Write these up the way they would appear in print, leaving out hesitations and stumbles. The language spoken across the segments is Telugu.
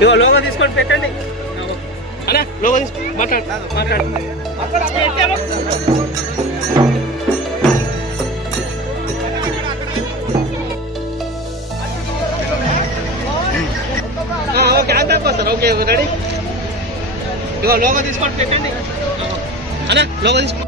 ఇగో లోగో తీసుకొని పెట్టండి అన్నా, లోగో తీసుకొని మాట్లాడు. ఓకే అంతా సార్, ఓకే రెడీ. ఇగో లోగో తీసుకొని పెట్టండి అన్నా, లోగో తీసుకో.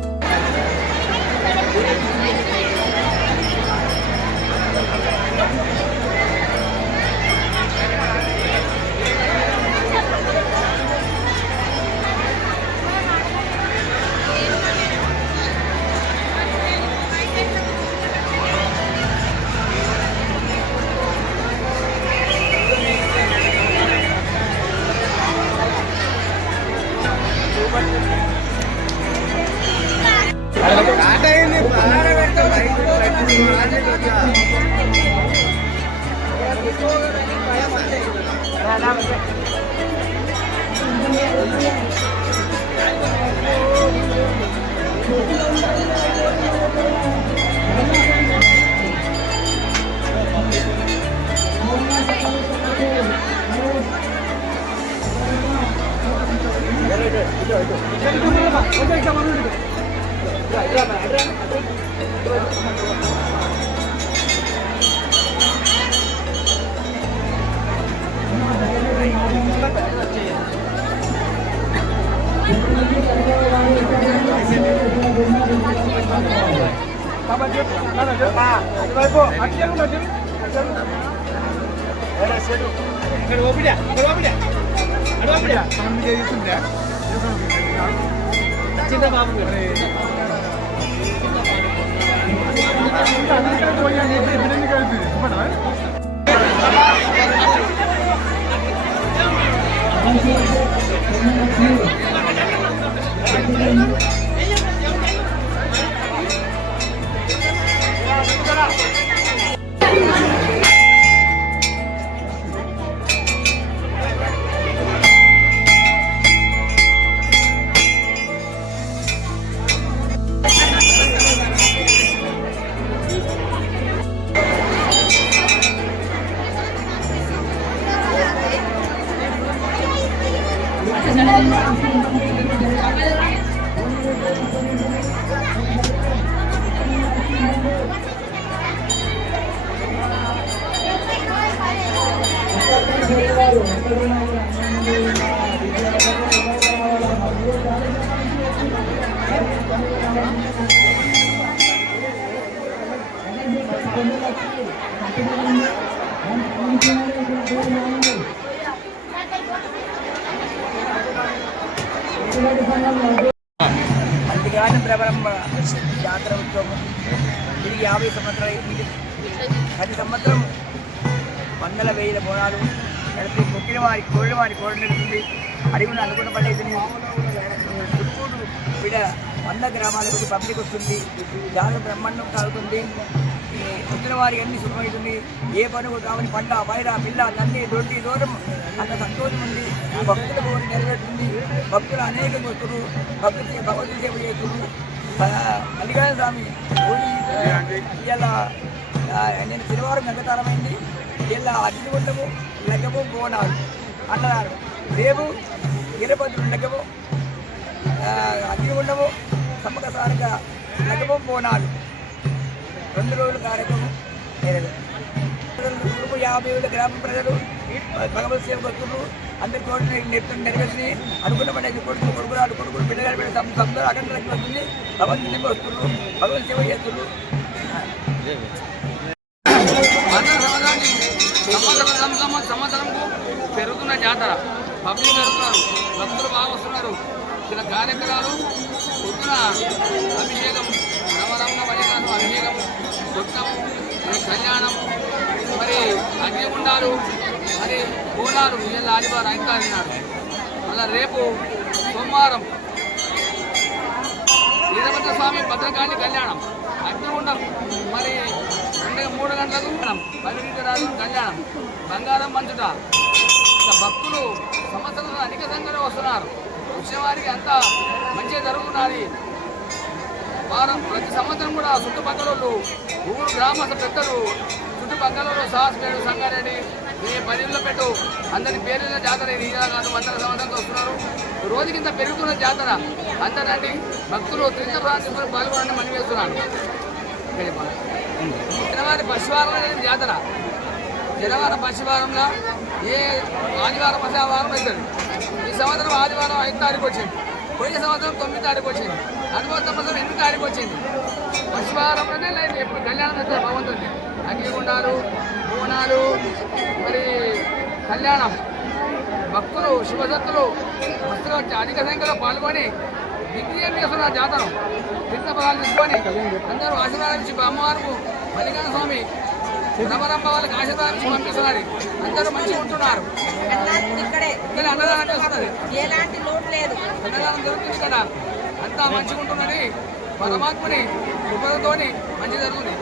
అందుగానే ప్రబలం జాతర ఉత్సవం ఇది 50 సంవత్సరాలు. ప్రతి సంవత్సరం వందల వేల బోనాలు నడిపి మొక్కిన వారి కోళ్ళ వారి కోళ్ళ నిలుస్తుంది. అడిగిన అనుకున్న పని అయితే చుట్టూరు విడ 100 గ్రామాలకు పబ్లిక్ వస్తుంది. జాతర బ్రహ్మాండం సాగుతుంది. వచ్చిన వారికి అన్ని సుఖమవుతుంది. ఏ పనులు కావాలి పంట పైర పిల్ల తల్లి దొడ్డి దూరం అంత సంతోషం ఉంది. భక్తుల కోరి నెరవేరుతుంది. భక్తులు అనేక వస్తువులు భక్తులు భగవద్గీత సేవ చేస్తున్నారు. మల్లికార్జున స్వామి ఇలా నేను శనివారం గంగతారమైంది. ఇలా అగ్నిగుండము లగ్గము బోనాలు అన్నదానం. రేపు వీరభద్రుడు లగ్గము అగ్నిగుండము సమ్మకసారిగా లగ్గము బోనాలు 2 రోజుల కార్యక్రమం. 50 గ్రామ ప్రజలు భగవత్ సేవకు వస్తున్నారు. అందరి కోరిక నెరవేర్చి అనుకున్న పని కొడుకులు పిల్లగారు సంస్థలు అఖండలకి వస్తుంది. భగవంతుని వస్తున్నారు. భగవత్ సేవ చేస్తున్నారు. సంవత్సరంకు పెరుగుతున్న జాతర, పబ్లిక్ పెరుగుతున్నారు, భక్తులు బాగా వస్తున్నారు. ఇలా కార్యక్రమాలు పొద్దున అభిషేకం, నవరత్న వజనాలు అభిషేకం, కొట్టము, కళ్యాణం, మరి అగ్నిగుండాలు, మరి బోనాలు. ఇలా ఆదివారం ఐతారినాడు. మళ్ళీ రేపు సోమవారం వీరభద్ర స్వామి భద్రకాళి కళ్యాణం, అగ్నిగుండం, మరి 3 గంటలకు పవిత్రాలు కళ్యాణం, బంగారం పంచుట. భక్తులు సంవత్సరంలో అధిక సంఖ్యలో వస్తున్నారు. వచ్చిన వారికి అంతా మంచిగా జరుగుతున్నది. వారం ప్రతి సంవత్సరం కూడా చుట్టుపక్కల ఊరు గ్రామ పెద్దలు చుట్టుపక్కల సాహస్పేడు సంగారెడ్డి ఈ 10 ఇళ్ళ పెట్టు అందరి పేర్ల జాతర ఇది ఇలా కాదు 100 సంవత్సరాలు వస్తున్నారు. రోజుకింత పెరుగుతున్న జాతర అందరండి భక్తులు తీర్థ ప్రాంతంలో పాల్గొనని మనం వేస్తున్నాను. జనవరి పశువారం అనేది జాతర. జనవరి పశువారంలో ఏ ఆదివారం పశువారం అవుతుంది. ఈ సంవత్సరం ఆదివారం 5 తారీఖు వచ్చింది. పోయిన సంవత్సరం 9 తారీఖు వచ్చింది. అనుభవ సంవత్సరం 8 తారీఖు వచ్చింది. పశువారంలోనే లేదు ఎప్పుడు కళ్యాణం అవుతుంది భగవంతుడిని. అగ్నిగుండాలు బోనాలు మరి కళ్యాణం భక్తులు శివశక్తులు భక్తులు అధిక సంఖ్యలో పాల్గొని విజయం చేస్తున్నారు. జాతర తీర్థ ఫలాలు తీసుకొని అందరూ ఆశీర్వాదం ఇచ్చి అమ్మవారు మల్లికార్జున స్వామి రమరమ్మ వాళ్ళకి ఆశీర్వాదం ఇచ్చి పంపిస్తున్నారు. అందరూ మంచిగా ఉంటున్నారు. ఇక్కడ అన్నదానం చేస్తున్నది. ఎలాంటి లోటు లేదు. అన్నదానం జరుగుతుంది ఇక్కడ. అంతా మంచిగా ఉంటున్నది. పరమాత్మని కృపతోని మంచి జరుగుతుంది.